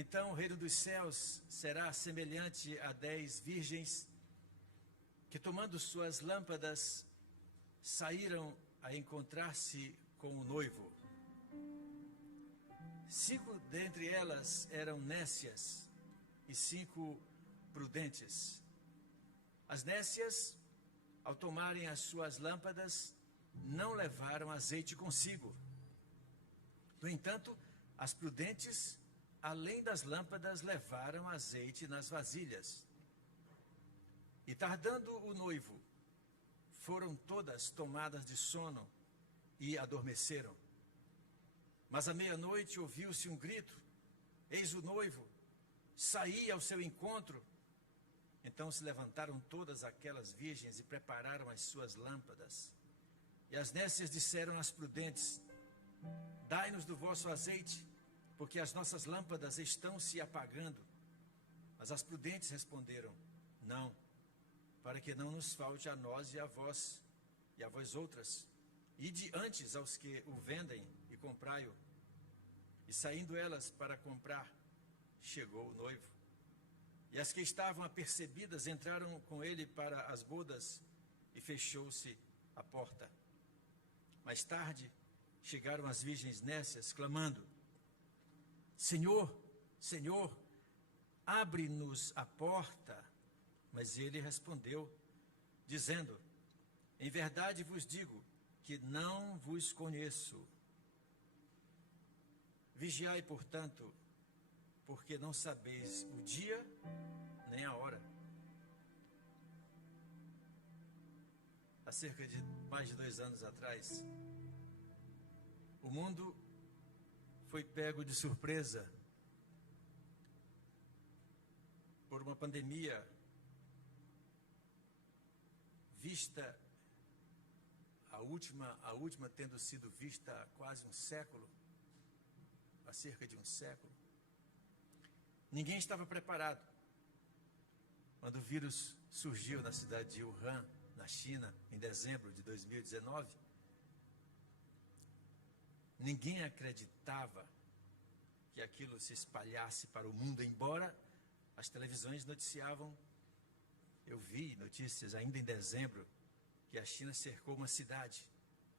Então o reino dos céus será semelhante a 10 virgens que, tomando suas lâmpadas, saíram a encontrar-se com o noivo. 5 dentre elas eram nécias e 5 prudentes. As nécias, ao tomarem as suas lâmpadas, não levaram azeite consigo. No entanto, as prudentes, além das lâmpadas, levaram azeite nas vasilhas. E tardando o noivo, foram todas tomadas de sono e adormeceram. Mas à meia-noite ouviu-se um grito: eis o noivo, saí ao seu encontro. Então se levantaram todas aquelas virgens e prepararam as suas lâmpadas. E as nécias disseram às prudentes: dai-nos do vosso azeite, porque as nossas lâmpadas estão se apagando. Mas as prudentes responderam: não, para que não nos falte a nós e a vós outras. Ide antes aos que o vendem e comprai-o. E saindo elas para comprar, chegou o noivo. E as que estavam apercebidas entraram com ele para as bodas, e fechou-se a porta. Mais tarde, chegaram as virgens nécias, clamando: Senhor, Senhor, abre-nos a porta. Mas ele respondeu, dizendo: em verdade vos digo que não vos conheço. Vigiai, portanto, porque não sabeis o dia nem a hora. Há cerca de mais de 2 anos atrás, o mundo foi pego de surpresa por uma pandemia vista, a última tendo sido vista há quase um século, há cerca de um século. Ninguém estava preparado. Quando o vírus surgiu na cidade de Wuhan, na China, em dezembro de 2019, ninguém acreditava que aquilo se espalhasse para o mundo, embora as televisões noticiavam. Eu vi notícias ainda em dezembro que a China cercou uma cidade.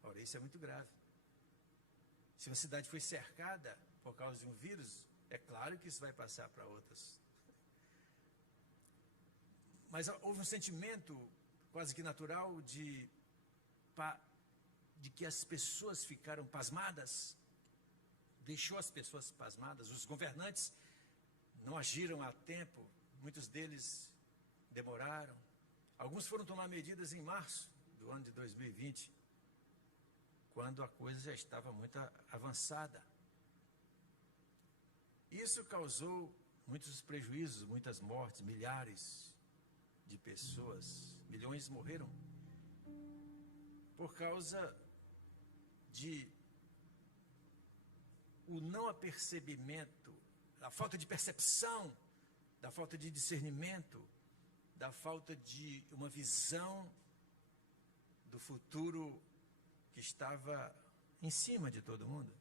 Ora, isso é muito grave. Se uma cidade foi cercada por causa de um vírus, é claro que isso vai passar para outras. Mas houve um sentimento quase que natural de que as pessoas ficaram pasmadas. Deixou as pessoas pasmadas. Os governantes não agiram a tempo. Muitos deles demoraram. Alguns foram tomar medidas em março do ano de 2020, quando a coisa já estava muito avançada. Isso causou muitos prejuízos, muitas mortes, milhares de pessoas, milhões morreram por causa de o não apercebimento, a falta de percepção, da falta de discernimento, da falta de uma visão do futuro que estava em cima de todo mundo.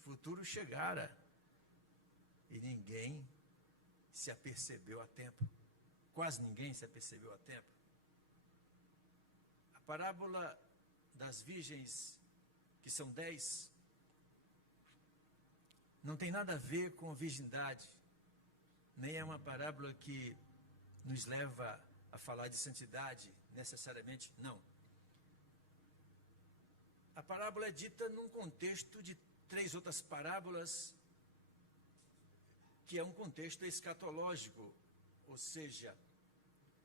O futuro chegara e ninguém se apercebeu a tempo. Quase ninguém se apercebeu a tempo. A parábola das virgens, que são 10, não tem nada a ver com virgindade, nem é uma parábola que nos leva a falar de santidade, necessariamente, não. A parábola é dita num contexto de 3 outras parábolas, que é um contexto escatológico, ou seja,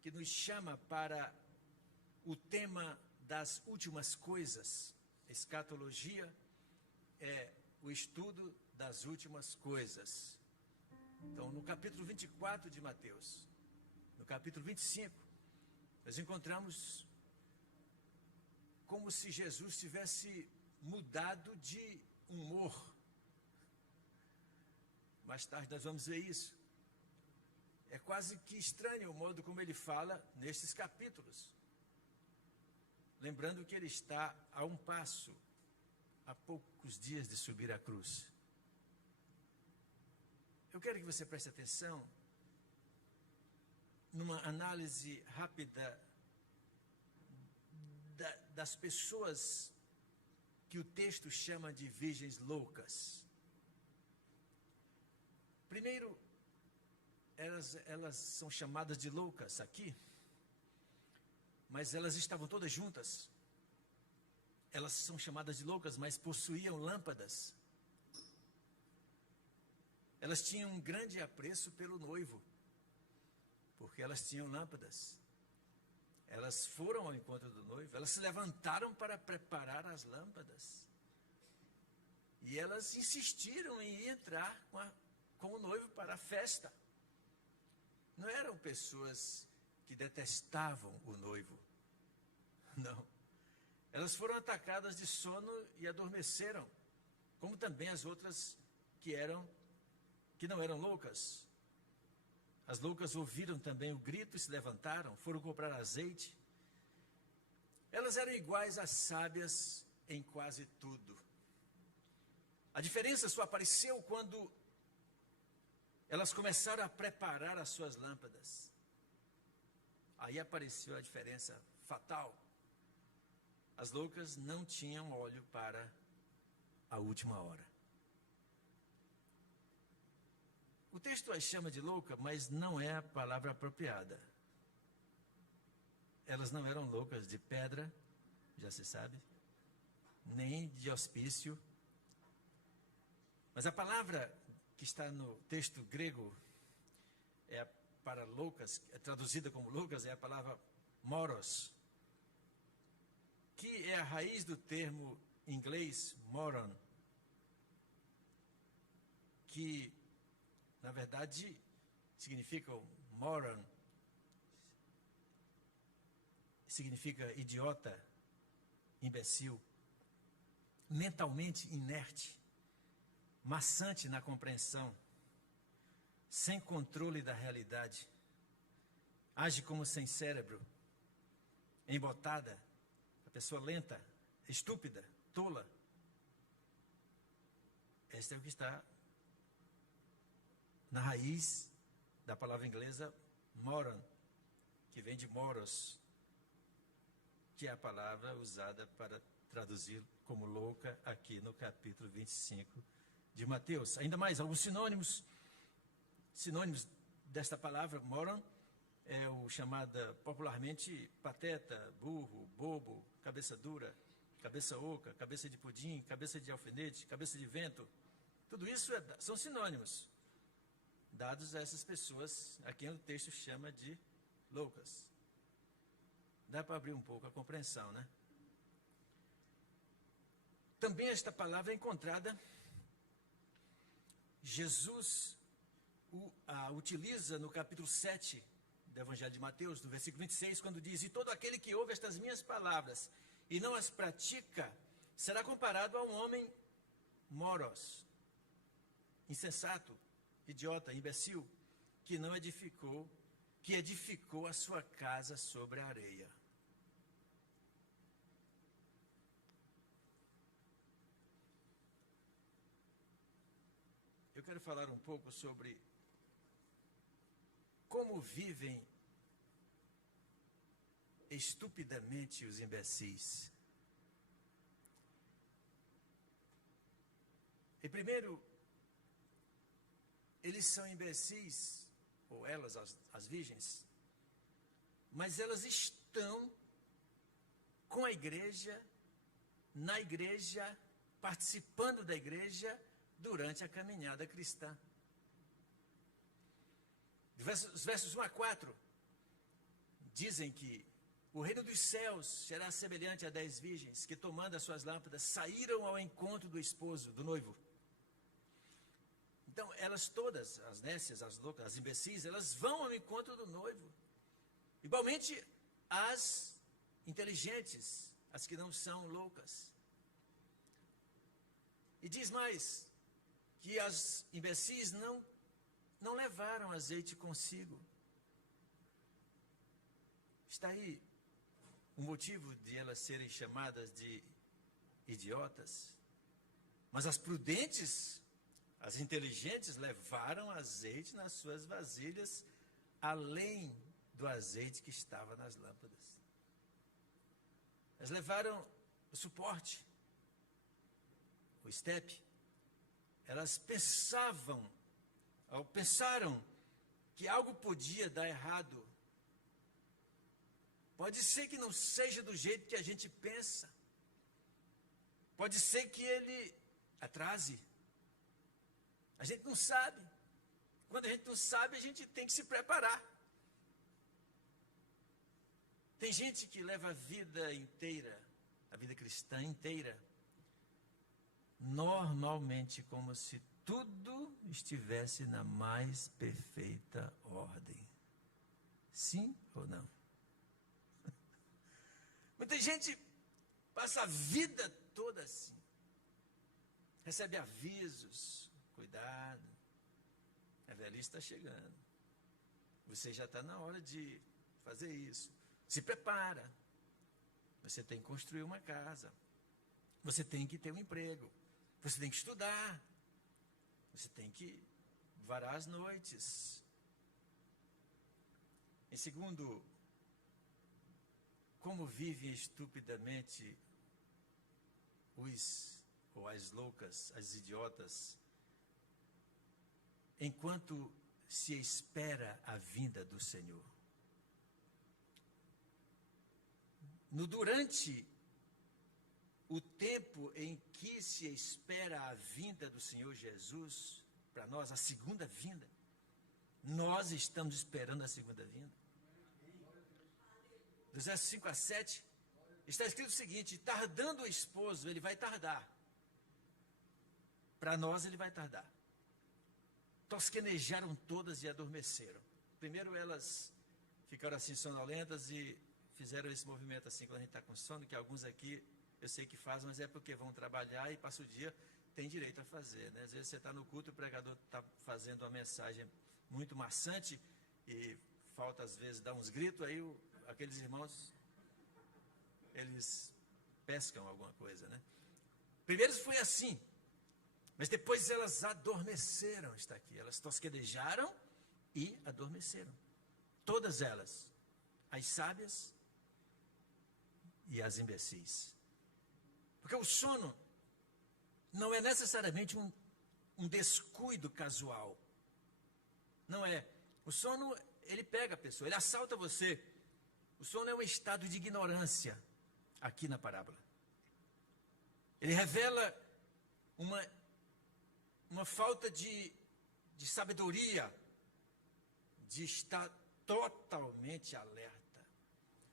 que nos chama para o tema das últimas coisas. Escatologia é o estudo das últimas coisas. Então, no capítulo 24 de Mateus, no capítulo 25, nós encontramos como se Jesus tivesse mudado de humor. Mais tarde nós vamos ver isso. É quase que estranho o modo como ele fala nestes capítulos. Lembrando que ele está a um passo, a poucos dias de subir à cruz. Eu quero que você preste atenção numa análise rápida das pessoas que o texto chama de virgens loucas. Primeiro, elas são chamadas de loucas aqui, mas elas estavam todas juntas. Elas são chamadas de loucas, mas possuíam lâmpadas. Elas tinham um grande apreço pelo noivo, porque elas tinham lâmpadas. Elas foram ao encontro do noivo, elas se levantaram para preparar as lâmpadas. E elas insistiram em entrar com o noivo para a festa. Não eram pessoas que detestavam o noivo. Não. Elas foram atacadas de sono e adormeceram, como também as outras que não eram loucas. As loucas ouviram também o grito e se levantaram, foram comprar azeite. Elas eram iguais às sábias em quase tudo. A diferença só apareceu quando elas começaram a preparar as suas lâmpadas. Aí apareceu a diferença fatal. As loucas não tinham óleo para a última hora. O texto as chama de louca, mas não é a palavra apropriada. Elas não eram loucas de pedra, já se sabe, nem de hospício. Mas a palavra que está no texto grego para loucas, é traduzida como loucas, é a palavra moros, que é a raiz do termo em inglês moron, que na verdade significa moron, significa idiota, imbecil, mentalmente inerte, maçante na compreensão, sem controle da realidade, age como sem cérebro, embotada, a pessoa lenta, estúpida, tola. Este é o que está na raiz da palavra inglesa moron, que vem de moros, que é a palavra usada para traduzir como louca aqui no capítulo 25 de Mateus. Ainda mais, alguns sinônimos desta palavra moron é o chamado popularmente pateta, burro, bobo, cabeça dura, cabeça oca, cabeça de pudim, cabeça de alfinete, cabeça de vento. Tudo isso são sinônimos dados a essas pessoas a quem o texto chama de loucas. Dá para abrir um pouco a compreensão, né? Também esta palavra é encontrada, Jesus a utiliza no capítulo 7 do Evangelho de Mateus, no versículo 26, quando diz: e todo aquele que ouve estas minhas palavras e não as pratica, será comparado a um homem moros, insensato, idiota, imbecil, que edificou a sua casa sobre a areia. Eu quero falar um pouco sobre como vivem estupidamente os imbecis. E primeiro, eles são imbecis, ou elas, as virgens, mas elas estão com a igreja, na igreja, participando da igreja durante a caminhada cristã. Os versos 1 a 4 dizem que o reino dos céus será semelhante a 10 virgens que, tomando as suas lâmpadas, saíram ao encontro do esposo, do noivo. Então, elas todas, as nécias, as loucas, as imbecis, elas vão ao encontro do noivo. Igualmente, as inteligentes, as que não são loucas. E diz mais, que as imbecis não levaram azeite consigo. Está aí o motivo de elas serem chamadas de idiotas. Mas as prudentes As inteligentes levaram azeite nas suas vasilhas, além do azeite que estava nas lâmpadas. Elas levaram o suporte, o estepe. Elas pensaram que algo podia dar errado. Pode ser que não seja do jeito que a gente pensa. Pode ser que ele atrase. A gente não sabe. Quando a gente não sabe, a gente tem que se preparar. Tem gente que leva a vida inteira, a vida cristã inteira, normalmente como se tudo estivesse na mais perfeita ordem. Sim ou não? Muita gente passa a vida toda assim. Recebe avisos, cuidado, a velhice está chegando. Você já está na hora de fazer isso. Se prepara. Você tem que construir uma casa. Você tem que ter um emprego. Você tem que estudar. Você tem que varar as noites. Em segundo, como vivem estupidamente as loucas, as idiotas, enquanto se espera a vinda do Senhor. Durante o tempo em que se espera a vinda do Senhor Jesus, para nós, a segunda vinda, nós estamos esperando a segunda vinda. Dos versos 5 a 7, está escrito o seguinte: tardando o esposo, ele vai tardar. Para nós, ele vai tardar. Tosquenejaram todas e adormeceram. Primeiro elas ficaram assim sonolentas e fizeram esse movimento assim quando a gente está com sono, que alguns aqui eu sei que fazem, mas é porque vão trabalhar e passa o dia, tem direito a fazer, né? Às vezes você está no culto, o pregador está fazendo uma mensagem muito maçante e falta às vezes dar uns gritos, aí aqueles irmãos, eles pescam alguma coisa, né? Primeiro foi assim, mas depois elas adormeceram, está aqui, elas tosquedejaram e adormeceram. Todas elas, as sábias e as imbecis. Porque o sono não é necessariamente um descuido casual. Não é. O sono, ele pega a pessoa, ele assalta você. O sono é um estado de ignorância, aqui na parábola. Ele revela uma falta de sabedoria, de estar totalmente alerta.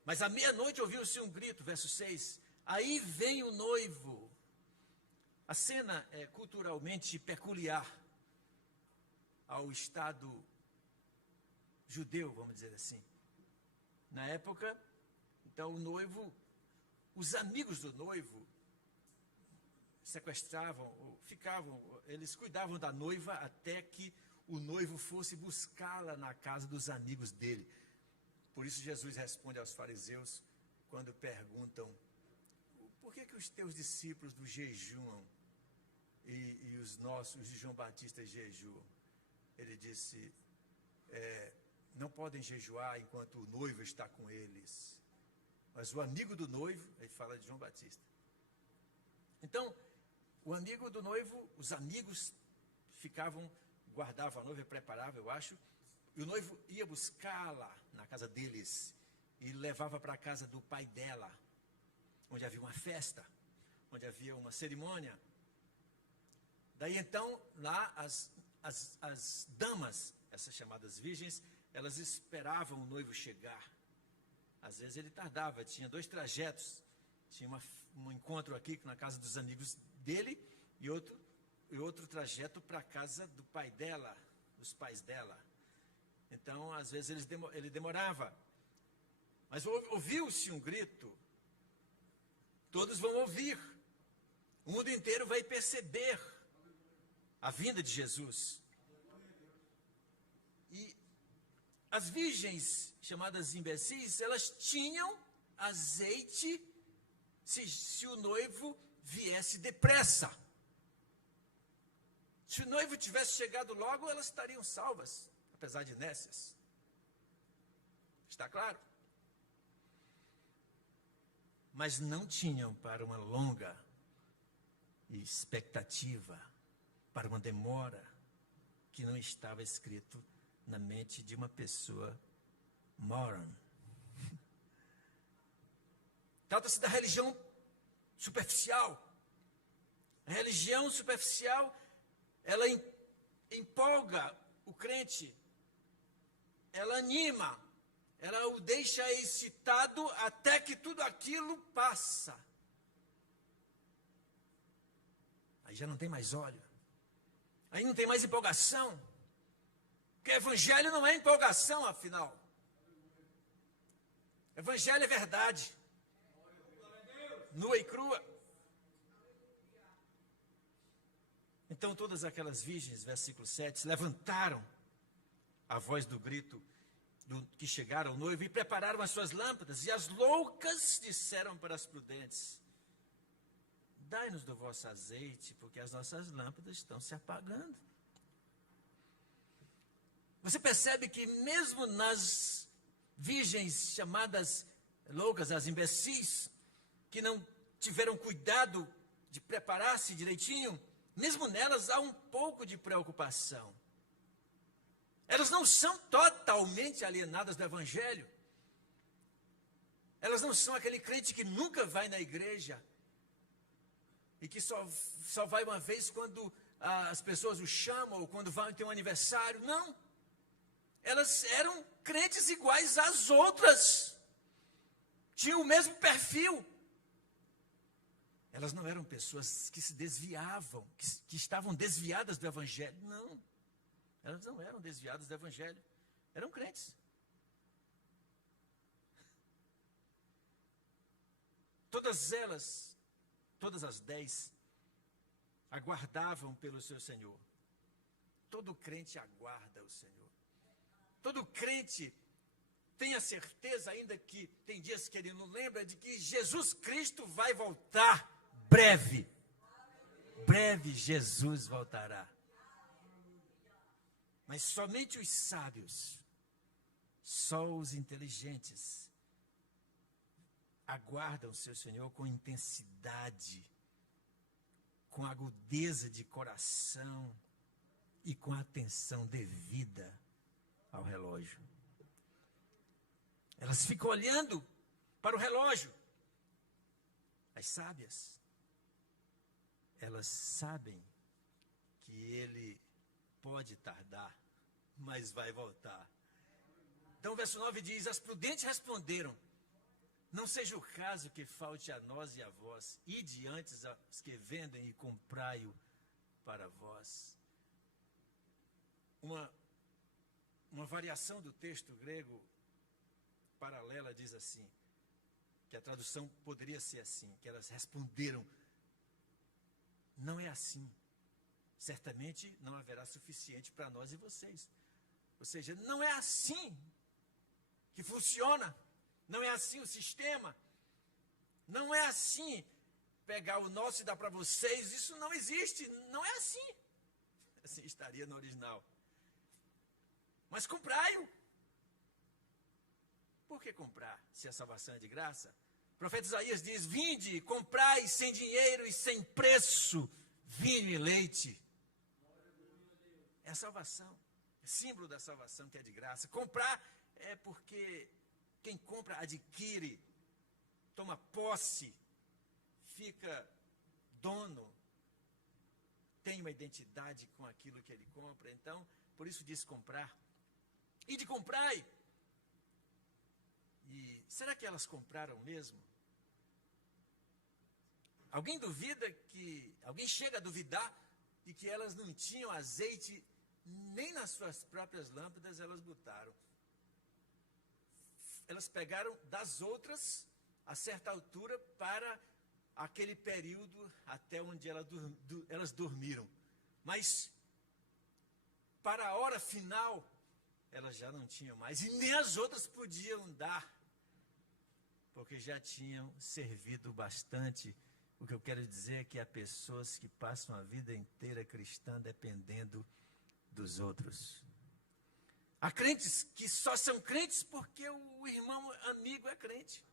Mas à meia-noite ouviu-se um grito, verso 6, aí vem o noivo. A cena é culturalmente peculiar ao Estado judeu, vamos dizer assim. Na época, então o noivo, os amigos do noivo sequestravam, eles cuidavam da noiva até que o noivo fosse buscá-la na casa dos amigos dele. Por isso Jesus responde aos fariseus quando perguntam: por que os teus discípulos jejuam e os nossos de João Batista jejuam? Ele disse: não podem jejuar enquanto o noivo está com eles. Mas o amigo do noivo, ele fala de João Batista. Então, o amigo do noivo, os amigos guardavam a noiva, preparavam, eu acho, e o noivo ia buscá-la na casa deles e levava para a casa do pai dela, onde havia uma festa, onde havia uma cerimônia. Daí então, lá as damas, essas chamadas virgens, elas esperavam o noivo chegar. Às vezes ele tardava, tinha 2 trajetos. Tinha um encontro aqui na casa dos amigos dele e outro trajeto para a casa do pai dela, dos pais dela. Então, às vezes ele demorava. Mas ouviu-se um grito. Todos vão ouvir. O mundo inteiro vai perceber a vinda de Jesus. E as virgens, chamadas imbecis, elas tinham azeite se o noivo viesse depressa. Se o noivo tivesse chegado logo, elas estariam salvas, apesar de nécias. Está claro? Mas não tinham para uma longa expectativa, para uma demora que não estava escrito na mente de uma pessoa moron. Trata-se da religião superficial. A religião superficial, ela empolga o crente, ela anima, ela o deixa excitado até que tudo aquilo passa. Aí já não tem mais óleo, aí não tem mais empolgação, porque evangelho não é empolgação, afinal. Evangelho é verdade, nua e crua. Então todas aquelas virgens, versículo 7, se levantaram a voz do grito que chegaram ao noivo e prepararam as suas lâmpadas, e as loucas disseram para as prudentes: dai-nos do vosso azeite, porque as nossas lâmpadas estão se apagando. Você percebe que mesmo nas virgens chamadas loucas, as imbecis, que não tiveram cuidado de preparar-se direitinho, mesmo nelas há um pouco de preocupação. Elas não são totalmente alienadas do evangelho. Elas não são aquele crente que nunca vai na igreja e que só vai uma vez quando as pessoas o chamam ou quando vai ter um aniversário. Não. Elas eram crentes iguais às outras. Tinham o mesmo perfil. Elas não eram pessoas que se desviavam, que estavam desviadas do evangelho. Não. Elas não eram desviadas do evangelho. Eram crentes. Todas elas, todas as 10, aguardavam pelo seu Senhor. Todo crente aguarda o Senhor. Todo crente tem a certeza, ainda que tem dias que ele não lembra, de que Jesus Cristo vai voltar breve. Breve Jesus voltará. Mas somente os sábios, só os inteligentes, aguardam o seu Senhor com intensidade, com agudeza de coração e com atenção devida ao relógio. Elas ficam olhando para o relógio. As sábias, elas sabem que ele pode tardar, mas vai voltar. Então o verso 9 diz: as prudentes responderam: não seja o caso que falte a nós e a vós, ide antes aos que vendem e comprai-o para vós. Uma variação do texto grego paralela diz assim, que a tradução poderia ser assim, que elas responderam: não é assim. Certamente não haverá suficiente para nós e vocês. Ou seja, não é assim que funciona. Não é assim o sistema. Não é assim pegar o nosso e dar para vocês. Isso não existe. Não é assim. Assim estaria no original. Mas comprai-o. Por que comprar, se a salvação é de graça? O profeta Isaías diz: vinde, comprai sem dinheiro e sem preço vinho e leite. É a salvação, é símbolo da salvação que é de graça. Comprar é porque quem compra adquire, toma posse, fica dono, tem uma identidade com aquilo que ele compra. Então, por isso diz comprar. E de comprai. E será que elas compraram mesmo? Alguém chega a duvidar de que elas não tinham azeite nem nas suas próprias lâmpadas elas botaram. Elas pegaram das outras a certa altura para aquele período até onde elas dormiram. Mas para a hora final, elas já não tinham mais. E nem as outras podiam dar, porque já tinham servido bastante O que eu quero dizer é que há pessoas que passam a vida inteira cristã dependendo dos outros. Há crentes que só são crentes porque o irmão amigo é crente.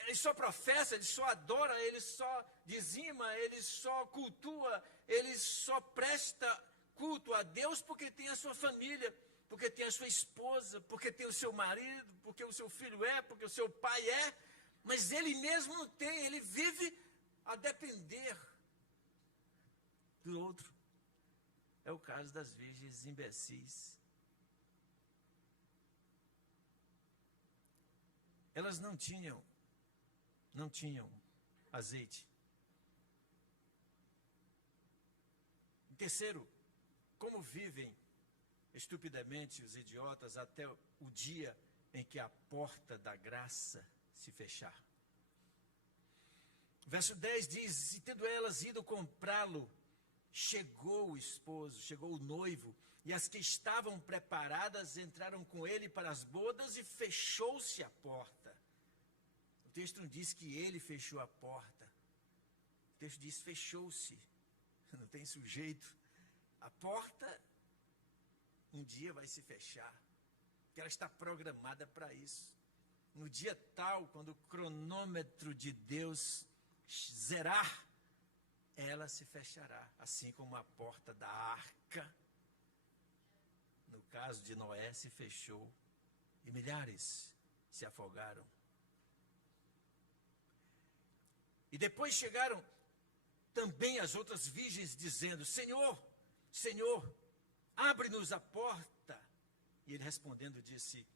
Ele só professa, ele só adora, ele só dizima, ele só cultua, ele só presta culto a Deus porque tem a sua família, porque tem a sua esposa, porque tem o seu marido, porque o seu filho é, porque o seu pai é, mas ele mesmo não tem, ele vive a depender do outro. É o caso das virgens imbecis. Elas não tinham azeite. Em terceiro, como vivem estupidamente os idiotas até o dia em que a porta da graça se fechar. Verso 10 diz: e tendo elas ido comprá-lo, chegou o esposo, chegou o noivo, e as que estavam preparadas entraram com ele para as bodas e fechou-se a porta. O texto não diz que ele fechou a porta. O texto diz fechou-se. Não tem sujeito. A porta um dia vai se fechar, porque ela está programada para isso. No dia tal, quando o cronômetro de Deus zerar, ela se fechará, assim como a porta da arca, no caso de Noé, se fechou e milhares se afogaram. E depois chegaram também as outras virgens dizendo: Senhor, Senhor, abre-nos a porta. E ele respondendo disse: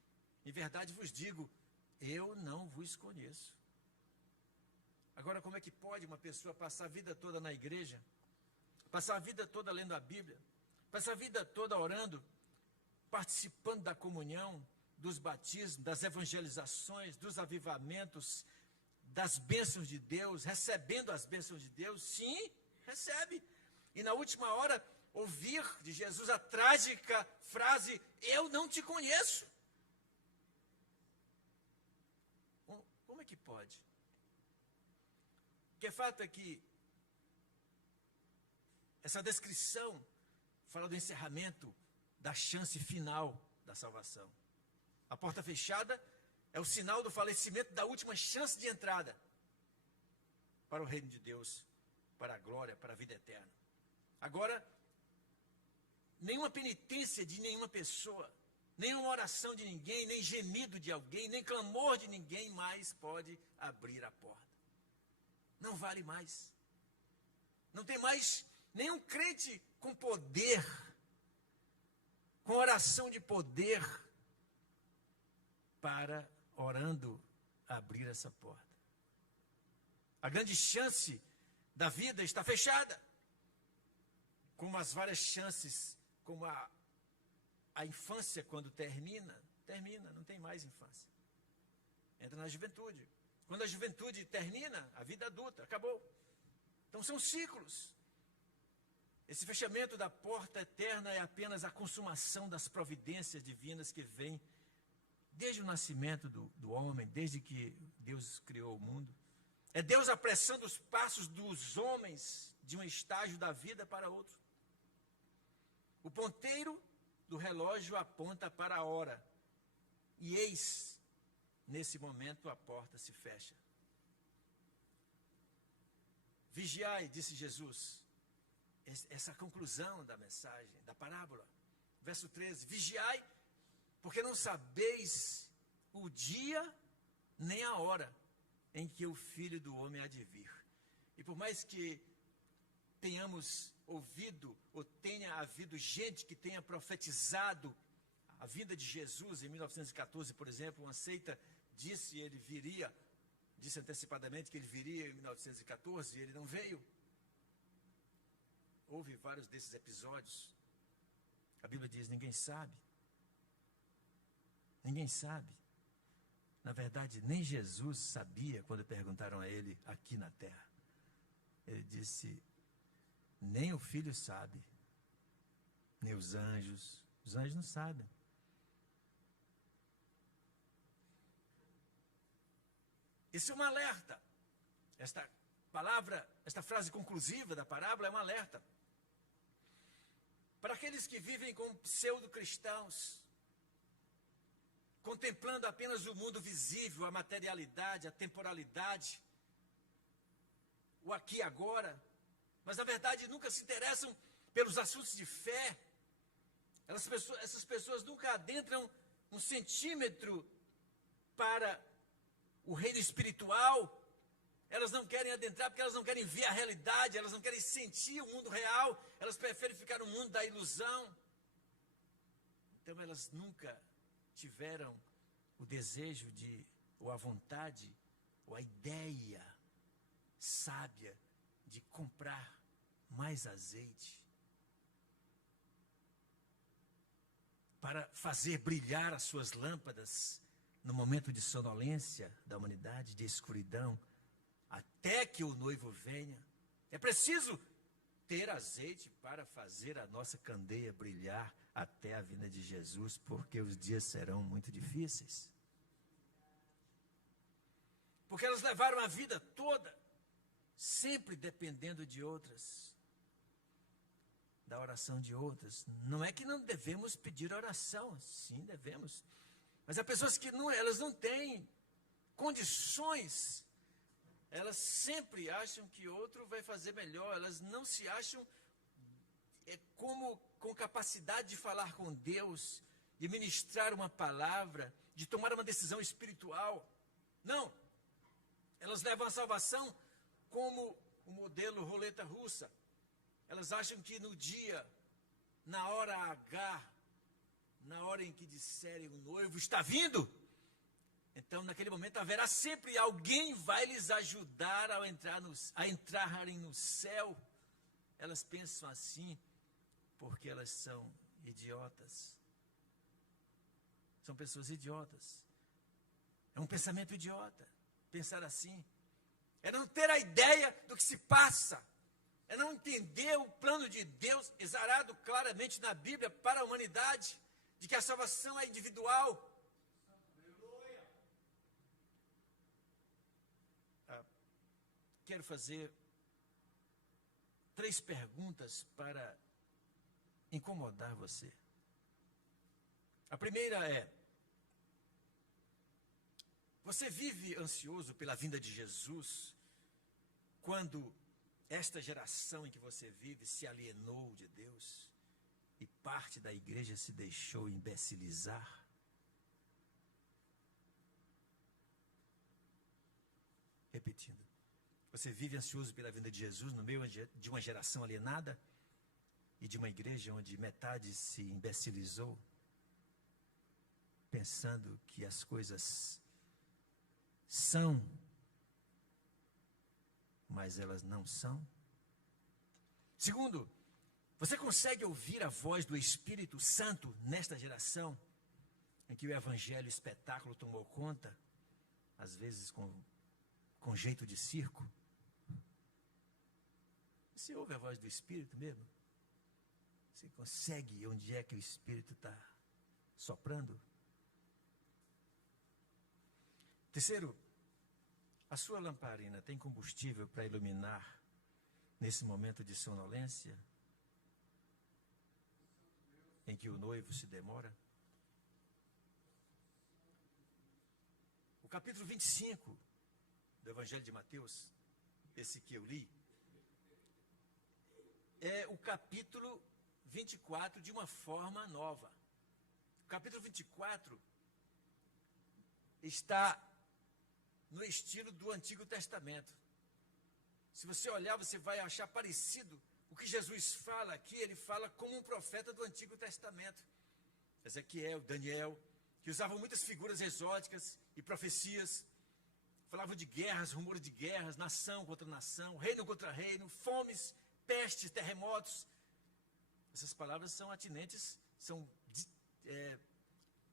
em verdade vos digo, eu não vos conheço. Agora, como é que pode uma pessoa passar a vida toda na igreja, passar a vida toda lendo a Bíblia, passar a vida toda orando, participando da comunhão, dos batismos, das evangelizações, dos avivamentos, das bênçãos de Deus, recebendo as bênçãos de Deus? Sim, recebe. E na última hora, ouvir de Jesus a trágica frase: eu não te conheço. Como é que pode? Porque o fato é que essa descrição fala do encerramento da chance final da salvação. A porta fechada é o sinal do falecimento da última chance de entrada para o reino de Deus, para a glória, para a vida eterna. Agora, nenhuma penitência de nenhuma pessoa, nenhuma oração de ninguém, nem gemido de alguém, nem clamor de ninguém mais pode abrir a porta. Não vale mais. Não tem mais nenhum crente com poder, com oração de poder, para, orando, abrir essa porta. A grande chance da vida está fechada. Como as várias chances, como a infância quando termina, não tem mais infância. Entra na juventude. Quando a juventude termina, a vida adulta, acabou. Então são ciclos. Esse fechamento da porta eterna é apenas a consumação das providências divinas que vêm desde o nascimento do homem, desde que Deus criou o mundo. É Deus apressando os passos dos homens de um estágio da vida para outro. O ponteiro do relógio aponta para a hora. E eis, nesse momento, a porta se fecha. Vigiai, disse Jesus. Essa é a conclusão da mensagem, da parábola. Verso 13, vigiai, porque não sabeis o dia nem a hora em que o Filho do Homem há de vir. E por mais que tenhamos ouvido, ou tenha havido gente que tenha profetizado a vinda de Jesus em 1914, por exemplo, uma seita disse antecipadamente que ele viria em 1914 e ele não veio. Houve vários desses episódios. A Bíblia diz: ninguém sabe. Ninguém sabe. Na verdade, nem Jesus sabia quando perguntaram a ele aqui na terra. Ele disse: nem o Filho sabe, nem os anjos. Os anjos não sabem. Esse é um alerta. Esta palavra, esta frase conclusiva da parábola é um alerta para aqueles que vivem como pseudo-cristãos, contemplando apenas o mundo visível, a materialidade, a temporalidade, o aqui e agora, mas na verdade nunca se interessam pelos assuntos de fé. Essas pessoas nunca adentram um centímetro para o reino espiritual. Elas não querem adentrar porque elas não querem ver a realidade, elas não querem sentir o mundo real, elas preferem ficar no mundo da ilusão. Então elas nunca tiveram o desejo ou a vontade, ou a ideia sábia de comprar mais azeite para fazer brilhar as suas lâmpadas no momento de sonolência da humanidade, de escuridão, até que o noivo venha. É preciso ter azeite para fazer a nossa candeia brilhar até a vinda de Jesus, porque os dias serão muito difíceis. Porque elas levaram a vida toda sempre dependendo de outras, da oração de outras. Não é que não devemos pedir oração, sim, devemos. Mas há pessoas que elas não têm condições. Elas sempre acham que outro vai fazer melhor. Elas não se acham com capacidade de falar com Deus, de ministrar uma palavra, de tomar uma decisão espiritual. Não. Elas levam a salvação como o modelo roleta russa. Elas acham que no dia, na hora H, na hora em que disserem o noivo está vindo, então naquele momento haverá sempre alguém vai lhes ajudar a entrarem no céu. Elas pensam assim porque elas são idiotas. São pessoas idiotas. É um pensamento idiota pensar assim. É não ter a ideia do que se passa. É não entender o plano de Deus exarado claramente na Bíblia para a humanidade, de que a salvação é individual. Quero fazer 3 perguntas para incomodar você. A primeira é: você vive ansioso pela vinda de Jesus quando esta geração em que você vive se alienou de Deus e parte da igreja se deixou imbecilizar? Repetindo, você vive ansioso pela vinda de Jesus no meio de uma geração alienada e de uma igreja onde metade se imbecilizou, pensando que as coisas são, mas elas não são? Segundo, você consegue ouvir a voz do Espírito Santo nesta geração em que o evangelho espetáculo tomou conta, às vezes com jeito de circo? Você ouve a voz do Espírito mesmo? Você consegue onde é que o Espírito está soprando? Terceiro, a sua lamparina tem combustível para iluminar nesse momento de sonolência em que o noivo se demora? O capítulo 25 do Evangelho de Mateus, esse que eu li, é o capítulo 24 de uma forma nova. O capítulo 24 está no estilo do Antigo Testamento. Se você olhar, você vai achar parecido o que Jesus fala aqui. Ele fala como um profeta do Antigo Testamento. Ezequiel, Daniel, que usavam muitas figuras exóticas e profecias. Falavam de guerras, rumores de guerras, nação contra nação, reino contra reino, fomes, pestes, terremotos. Essas palavras são atinentes, são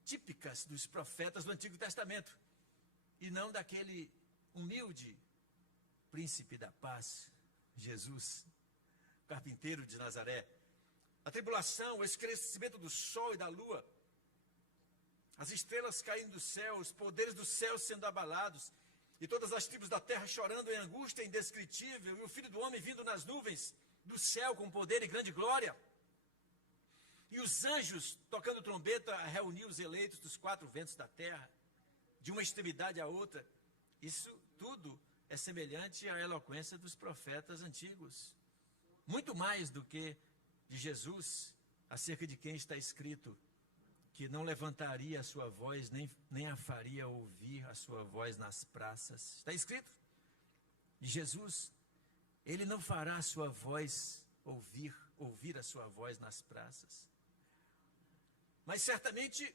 típicas dos profetas do Antigo Testamento. E não daquele humilde príncipe da paz, Jesus, carpinteiro de Nazaré. A tribulação, o escurecimento do sol e da lua, as estrelas caindo do céu, os poderes do céu sendo abalados. e todas as tribos da terra chorando em angústia indescritível, e o Filho do Homem vindo nas nuvens do céu com poder e grande glória. E os anjos, tocando trombeta, reuniam os eleitos dos 4 ventos da terra, de uma extremidade à outra. Isso tudo é semelhante à eloquência dos profetas antigos. Muito mais do que de Jesus, acerca de quem está escrito que não levantaria a sua voz, nem a faria ouvir a sua voz nas praças. Está escrito de Jesus, ele não fará a sua voz ouvir a sua voz nas praças. Mas certamente,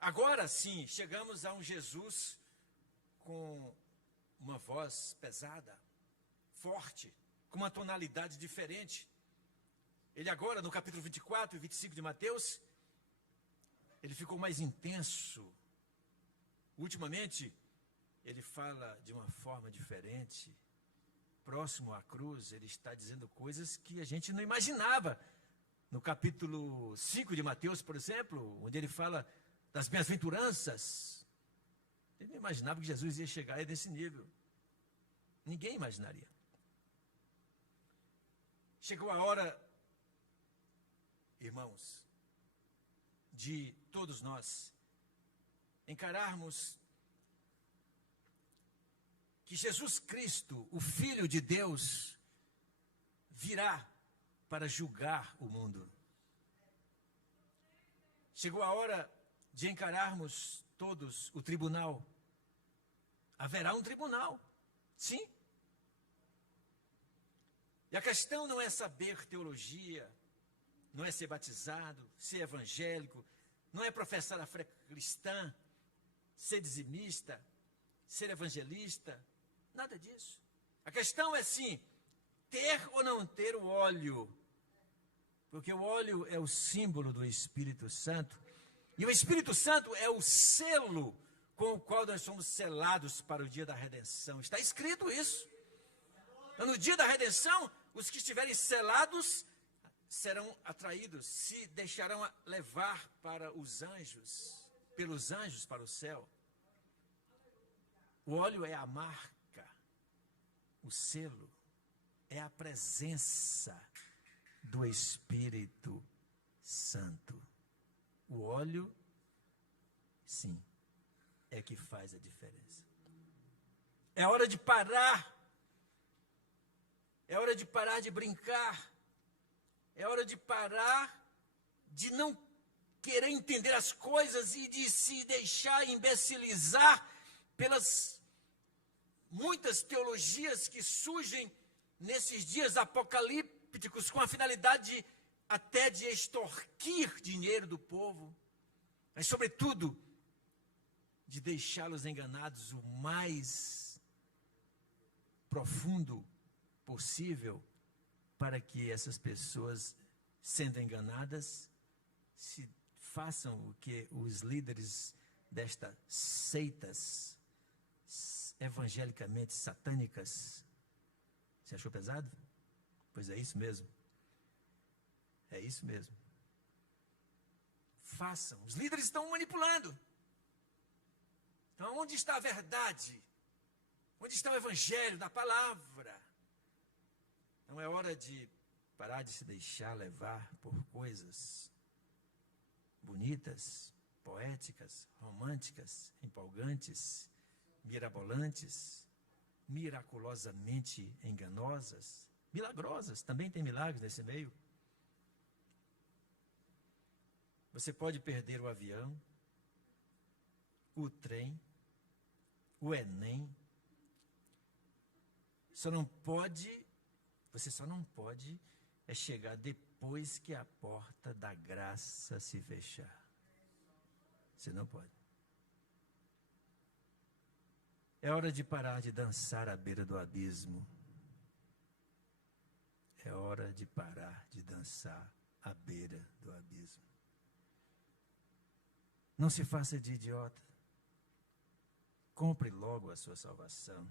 agora sim, chegamos a um Jesus com uma voz pesada, forte, com uma tonalidade diferente. Ele agora, no capítulo 24 e 25 de Mateus, ele ficou mais intenso. Ultimamente, ele fala de uma forma diferente. Próximo à cruz, ele está dizendo coisas que a gente não imaginava. No capítulo 5 de Mateus, por exemplo, onde ele fala das bem-aventuranças, ele não imaginava que Jesus ia chegar nesse nível. Ninguém imaginaria. Chegou a hora, irmãos, de todos nós encararmos que Jesus Cristo, o Filho de Deus, virá para julgar o mundo. Chegou a hora de encararmos todos o tribunal. Haverá um tribunal, sim. E a questão não é saber teologia, não é ser batizado, ser evangélico, não é professar a fé cristã, ser dizimista, ser evangelista, nada disso. A questão é sim, ter ou não ter o óleo, porque o óleo é o símbolo do Espírito Santo, e o Espírito Santo é o selo com o qual nós somos selados para o dia da redenção. Está escrito isso. Então, no dia da redenção, os que estiverem selados serão atraídos, se deixarão levar para os anjos, pelos anjos para o céu. O óleo é a marca, o selo, é a presença do Espírito Santo. O óleo, sim, é que faz a diferença. É hora de parar. É hora de parar de brincar. É hora de parar de não querer entender as coisas e de se deixar imbecilizar pelas muitas teologias que surgem nesses dias apocalípticos com a finalidade até de extorquir dinheiro do povo, mas sobretudo de deixá-los enganados o mais profundo possível, para que essas pessoas, sendo enganadas, se façam o que os líderes destas seitas evangelicamente satânicas. Você achou pesado? Pois é isso mesmo. É isso mesmo. Façam. Os líderes estão manipulando. Então, onde está a verdade? Onde está o evangelho da palavra? Não é hora de parar de se deixar levar por coisas bonitas, poéticas, românticas, empolgantes, mirabolantes, miraculosamente enganosas, milagrosas, também tem milagres nesse meio. Você pode perder o avião, o trem, o Enem. Você só não pode chegar depois que a porta da graça se fechar. Você não pode. É hora de parar de dançar à beira do abismo. É hora de parar de dançar à beira do abismo. Não se faça de idiota. Compre logo a sua salvação.